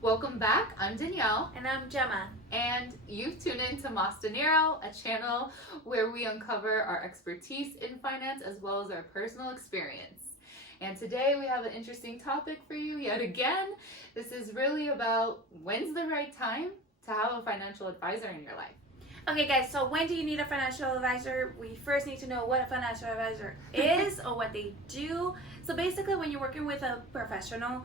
Welcome back. I'm Danielle. And I'm Gemma. And you've tuned in to Mas Dinero, a channel where we uncover our expertise in finance as well as our personal experience. And today we have an interesting topic for you yet again. This is really about when's the right time to have a financial advisor in your life. Okay, guys, so when do you need a financial advisor? We first need to know what a financial advisor is or what they do. So basically, when you're working with a professional,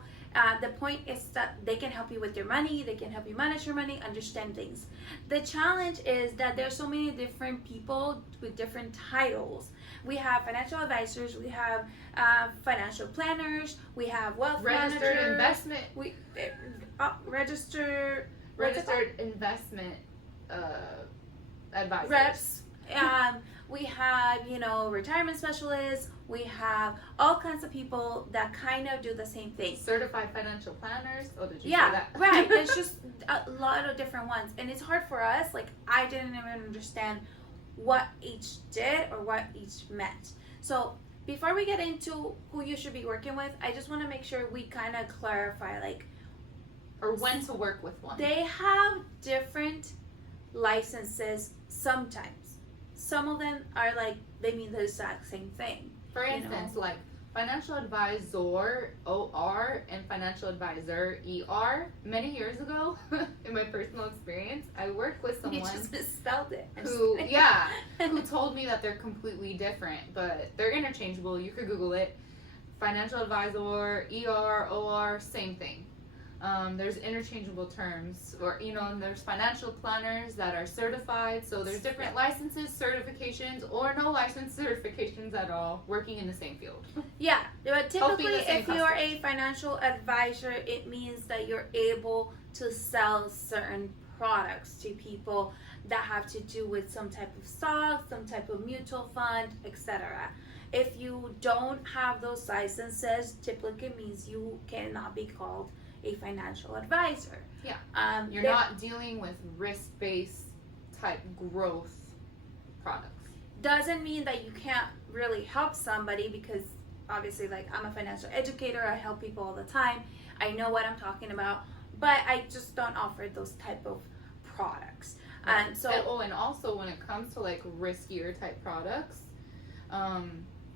the point is that they can help you with your money, they can help you manage your money, understand things. The challenge is that there's so many different people with different titles. We have financial advisors, we have financial planners, we have wealth Registered managers, investment. Registered investment advisors. reps. We have, retirement specialists. We have all kinds of people that kind of do the same thing. Certified financial planners. Oh, did you say Yeah, that? right. There's just a lot of different ones. And it's hard for us. Like, I didn't even understand what each did or what each meant. So before we get into who you should be working with, I just want to make sure we kind of clarify, or when to work with one. They have different licenses sometimes. Some of them are they mean the exact same thing. For instance, like financial advisor OR and financial advisor ER. Many years ago, in my personal experience, I worked with someone You just misspelled it. who told me that they're completely different, but they're interchangeable. You could Google it. Financial advisor, ER, OR, same thing. There's interchangeable terms, or and there's financial planners that are certified. So there's different licenses, certifications, or no license certifications at all, working in the same field. Yeah, but typically, if you're a financial advisor, it means that you're able to sell certain products to people that have to do with some type of stock, some type of mutual fund, etc. If you don't have those licenses, typically means you cannot be called a financial advisor. Yeah. You're not dealing with risk-based type growth products. Doesn't mean that you can't really help somebody, because obviously, I'm a financial educator, I help people all the time, I know what I'm talking about, but I just don't offer those type of products. Right. And also when it comes to riskier type products,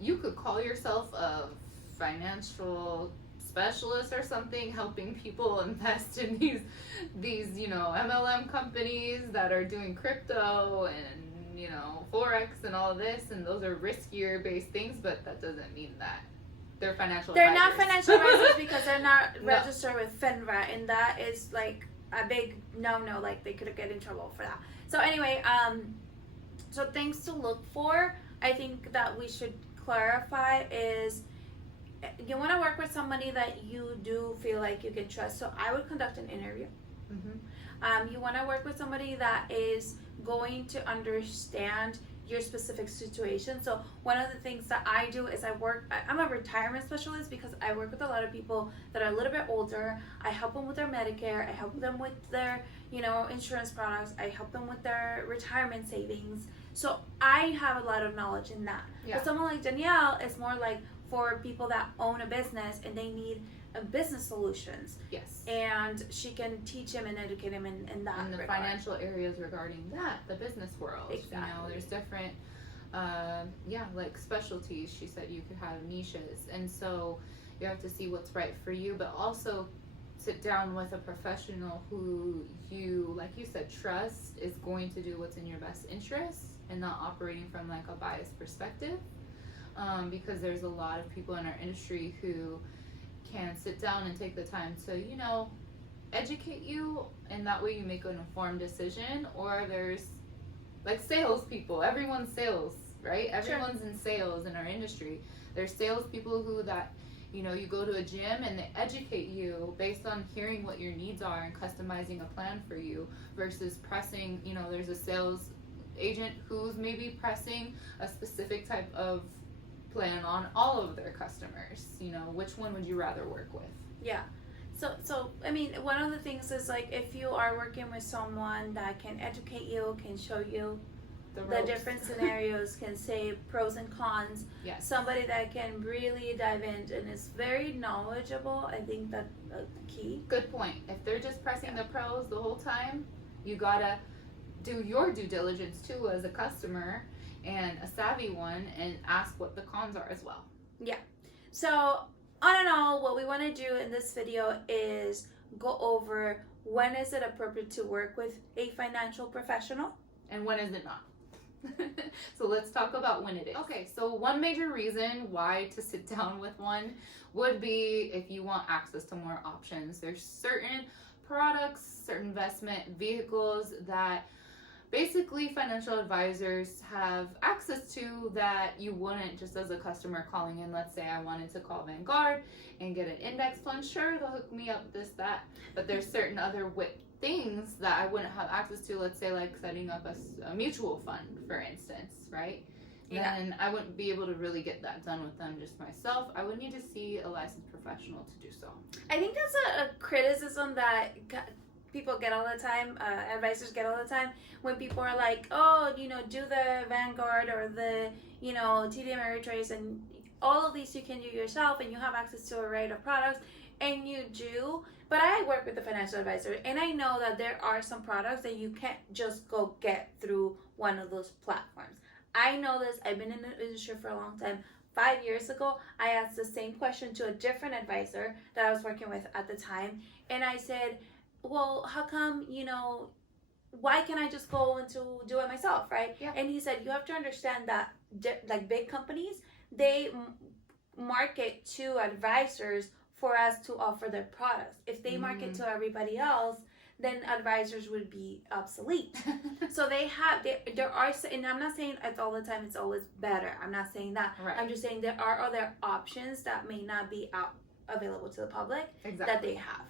you could call yourself a financial specialist or something, helping people invest in these MLM companies that are doing crypto and forex and all this, and those are riskier based things, but that doesn't mean that they're financial They're advisors. not financial advisors because they're not No. registered with FINRA, and that is a big no-no. They could get in trouble for that. So anyway, so things to look for, I think that we should clarify is, you want to work with somebody that you do feel like you can trust. So I would conduct an interview. Mm-hmm. You want to work with somebody that is going to understand your specific situation. So one of the things that I do is I'm a retirement specialist because I work with a lot of people that are a little bit older. I help them with their Medicare. I help them with their, insurance products. I help them with their retirement savings. So I have a lot of knowledge in that. Yeah. But someone like Danielle is more for people that own a business and they need business solutions. Yes. And she can teach him and educate him in that in the regard. financial areas regarding that, the business world. Exactly. There's different specialties. She said you could have niches, and so you have to see what's right for you, but also sit down with a professional who you, like you said, trust is going to do what's in your best interest and not operating from a biased perspective. Because there's a lot of people in our industry who can sit down and take the time to, educate you, and that way you make an informed decision. Or there's salespeople. Everyone's sales, right? Everyone's in sales in our industry. There's salespeople who you go to a gym and they educate you based on hearing what your needs are and customizing a plan for you, versus pressing, there's a sales agent who's maybe pressing a specific type of plan on all of their customers. Which one would you rather work with? Yeah. So I mean, one of the things is if you are working with someone that can educate you, can show you the the ropes. different scenarios, can say pros and cons. Yes. Somebody that can really dive in and is very knowledgeable. I think that's key. Good point. If they're just pressing the pros the whole time, you gotta do your due diligence too as a customer and a savvy one, and ask what the cons are as well. So, all in all, what we want to do in this video is go over when is it appropriate to work with a financial professional. And when is it not? So let's talk about when it is. Okay, so one major reason why to sit down with one would be if you want access to more options. There's certain products, certain investment vehicles that basically financial advisors have access to that you wouldn't just as a customer calling in. Let's say I wanted to call Vanguard and get an index fund. Sure, they'll hook me up, this, that, but there's certain other things that I wouldn't have access to. Let's say like setting up a mutual fund, for instance, right? Yeah. Then I wouldn't be able to really get that done with them just myself. I would need to see a licensed professional to do so. I think that's a criticism that people get all the time, advisors get all the time, when people are like, oh, do the Vanguard or the, TD Ameritrade, and all of these you can do yourself, and you have access to a array of products, and you do. But I work with a financial advisor, and I know that there are some products that you can't just go get through one of those platforms. I know this. I've been in the industry for a long time. 5 years ago, I asked the same question to a different advisor that I was working with at the time, and I said, well, how come, why can't I just go and to do it myself, right? Yeah. And he said, you have to understand that like big companies, they market to advisors for us to offer their products. If they market to everybody else, then advisors would be obsolete. So there are, and I'm not saying it's all the time, it's always better. I'm not saying that. Right. I'm just saying there are other options that may not be available to the public that they have.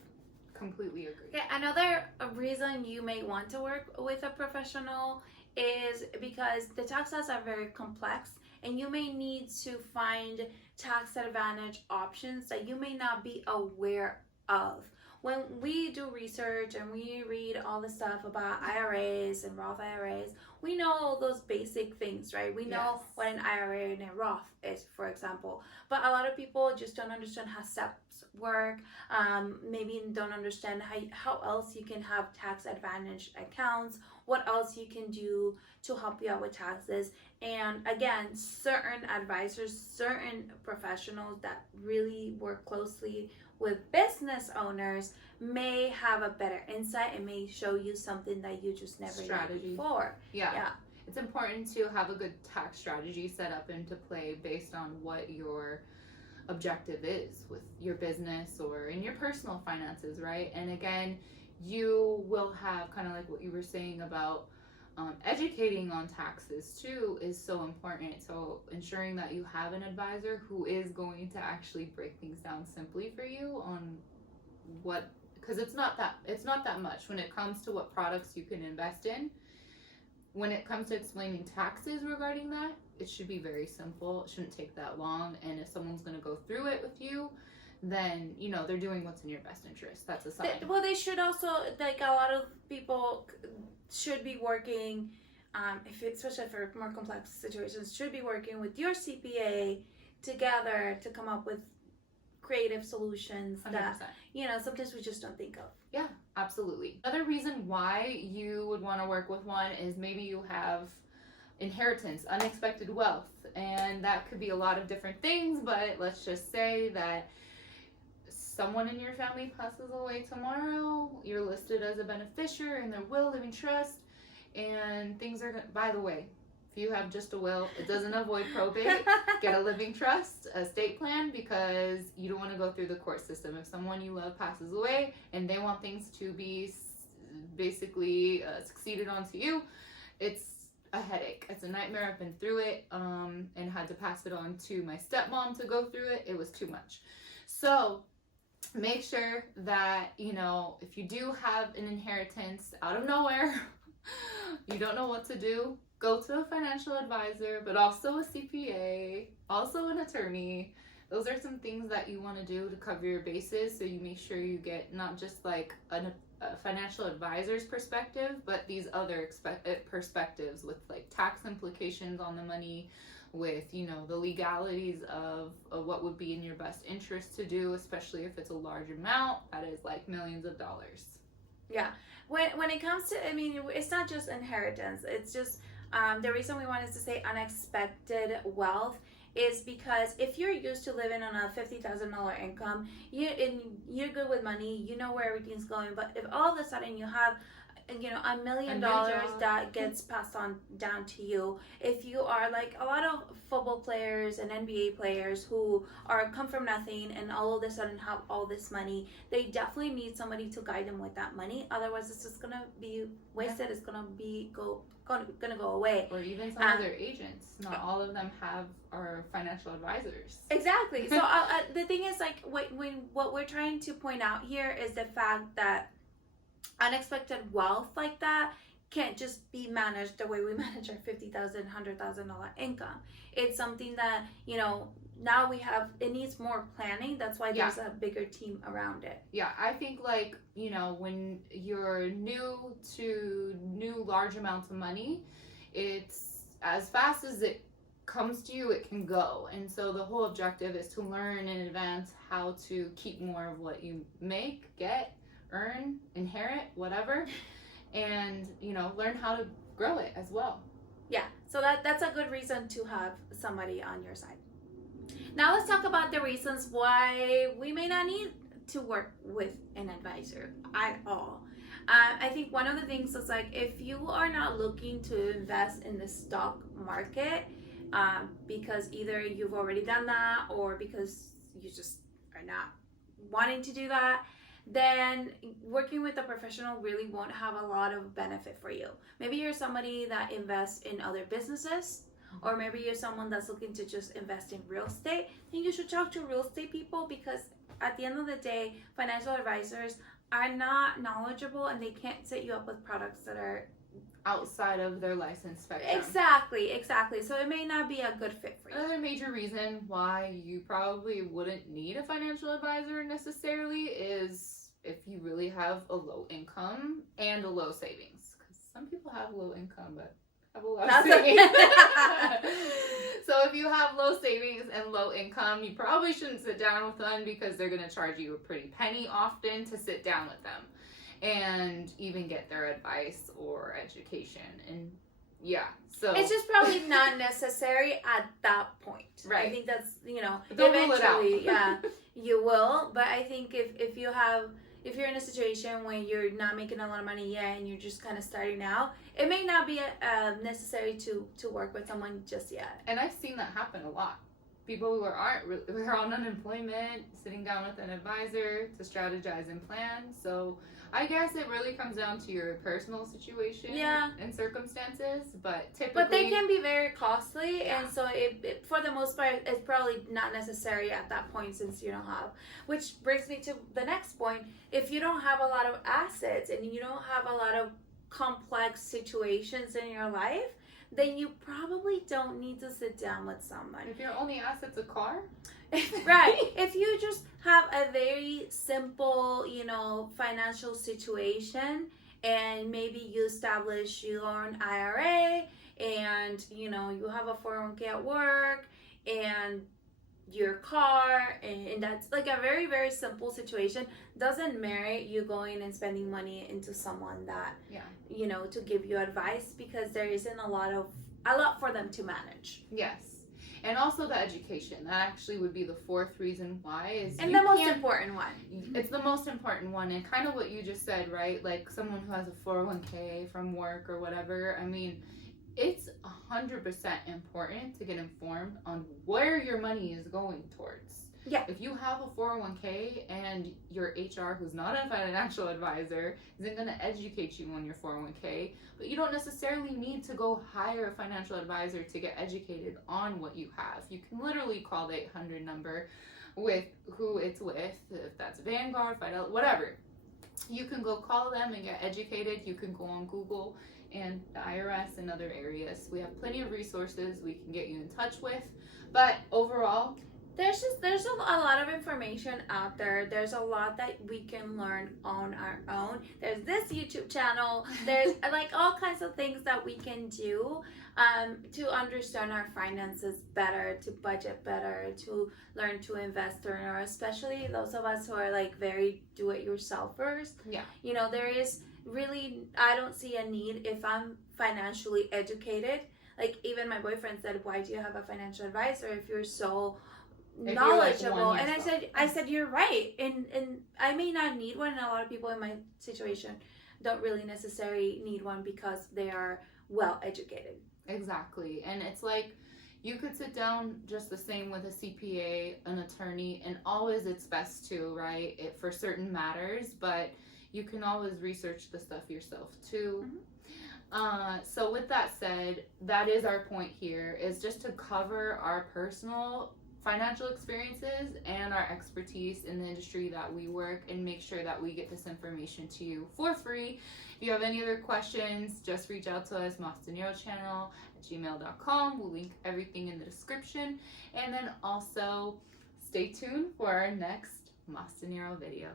Completely agree. Okay, another reason you may want to work with a professional is because the tax laws are very complex, and you may need to find tax advantage options that you may not be aware of. When we do research and we read all the stuff about IRAs and Roth IRAs, we know all those basic things, right? We know what an IRA and a Roth is, for example. But a lot of people just don't understand how SEPs work, maybe don't understand how else you can have tax advantage accounts, what else you can do to help you out with taxes. And again, certain advisors, certain professionals that really work closely with business owners may have a better insight and may show you something that you just never knew before. Yeah. It's important to have a good tax strategy set up into play based on what your objective is with your business or in your personal finances, right? And again, you will have kind of like what you were saying about educating on taxes too is so important. So ensuring that you have an advisor who is going to actually break things down simply for you on what, because it's not that much when it comes to what products you can invest in. When it comes to explaining taxes regarding that, it should be very simple. It shouldn't take that long. And if someone's going to go through it with you, then they're doing what's in your best interest. That's a sign. Well, they should also, like, a lot of people should be working, especially for more complex situations, should be working with your CPA together to come up with creative solutions 100%. that sometimes we just don't think of. Yeah, absolutely. Another reason why you would want to work with one is maybe you have inheritance, unexpected wealth, and that could be a lot of different things, but let's just say that someone in your family passes away tomorrow, you're listed as a beneficiary in their will, living trust, and things are by the way, if you have just a will, it doesn't avoid probate. Get a living trust, a estate plan, because you don't want to go through the court system. If someone you love passes away and they want things to be basically succeeded onto you, it's a headache. It's a nightmare. I've been through it and had to pass it on to my stepmom to go through it. It was too much. So make sure that, if you do have an inheritance out of nowhere, you don't know what to do, go to a financial advisor, but also a CPA, also an attorney, those are some things that you want to do to cover your bases, so you make sure you get not just like a financial advisor's perspective, but these other perspectives with like tax implications on the money, with the legalities of what would be in your best interest to do, especially if it's a large amount that is like millions of dollars. Yeah, when it comes to, I mean, it's not just inheritance. It's just the reason we wanted to say unexpected wealth is because if you're used to living on a $50,000 income, you're good with money, you know where everything's going. But if all of a sudden you have $1 million that gets passed on down to you, if you are like a lot of football players and NBA players who come from nothing and all of a sudden have all this money, they definitely need somebody to guide them with that money. Otherwise, it's just gonna be wasted. It's gonna go away. Or even some of their agents. Not all of them are financial advisors. Exactly. So the thing is, like, what we're trying to point out here is the fact that unexpected wealth like that can't just be managed the way we manage our $50,000, $100,000 income. It's something that now it needs more planning. That's why there's a bigger team around it. Yeah, I think like when you're new to large amounts of money, it's as fast as it comes to you, it can go. And so the whole objective is to learn in advance how to keep more of what you make, get, earn, inherit, whatever, and learn how to grow it as well. Yeah, so that's a good reason to have somebody on your side. Now let's talk about the reasons why we may not need to work with an advisor at all. I think one of the things is, like, if you are not looking to invest in the stock market because either you've already done that or because you just are not wanting to do that, then working with a professional really won't have a lot of benefit for you. Maybe you're somebody that invests in other businesses, or maybe you're someone that's looking to just invest in real estate. Then you should talk to real estate people, because at the end of the day, financial advisors are not knowledgeable and they can't set you up with products that are outside of their license spectrum. Exactly. So it may not be a good fit for you. Another major reason why you probably wouldn't need a financial advisor necessarily is if you really have a low income and a low savings. Because some people have low income but have a lot of savings. So if you have low savings and low income, you probably shouldn't sit down with them, because they're going to charge you a pretty penny often to sit down with them and even get their advice or education. And so it's just probably not necessary at that point. Right. I think that's They'll rule it out. You will. But I think if you're in a situation where you're not making a lot of money yet and you're just kind of starting out, it may not be necessary to work with someone just yet. And I've seen that happen a lot. People who are on unemployment, sitting down with an advisor to strategize and plan. So I guess it really comes down to your personal situation and circumstances, but typically... But they can be very costly, and so it for the most part, it's probably not necessary at that point, since you don't have. Which brings me to the next point. If you don't have a lot of assets and you don't have a lot of complex situations in your life, then you probably don't need to sit down with someone. If your only asset's a car? Right. If you just have a very simple, financial situation, and maybe you establish your own IRA, and, you have a 401k at work, and your car, and that's like a very, very simple situation, doesn't merit you going and spending money into someone that, to give you advice, because there isn't a lot for them to manage. Yes. And also the education. That actually would be the fourth reason why. And the most important one. It's the most important one. And kind of what you just said, right? Like someone who has a 401k from work or whatever. I mean, it's 100% important to get informed on where your money is going towards. Yeah. If you have a 401k and your HR, who's not a financial advisor, isn't going to educate you on your 401k, but you don't necessarily need to go hire a financial advisor to get educated on what you have. You can literally call the 800 number with who it's with, if that's Vanguard, Fidelity, whatever. You can go call them and get educated. You can go on Google and the IRS and other areas. We have plenty of resources we can get you in touch with. But overall, There's a lot of information out there. There's a lot that we can learn on our own. There's this YouTube channel. There's like all kinds of things that we can do to understand our finances better, to budget better, to learn to invest, or especially those of us who are like very do-it-yourselfers. Yeah. You know, there is really, I don't see a need if I'm financially educated. Like even my boyfriend said, "Why do you have a financial advisor if you're so knowledgeable?" And I said you're right, and I may not need one, and a lot of people in my situation don't really necessarily need one because they are well educated. Exactly. And it's like you could sit down just the same with a CPA, an attorney, and always it's best to, right, for certain matters, but you can always research the stuff yourself too. So with that said, that is our point here, is just to cover our personal financial experiences and our expertise in the industry that we work, and make sure that we get this information to you for free. If you have any other questions, just reach out to us, masdinerochannel@gmail.com. We'll link everything in the description. And then also stay tuned for our next Mas Dinero video.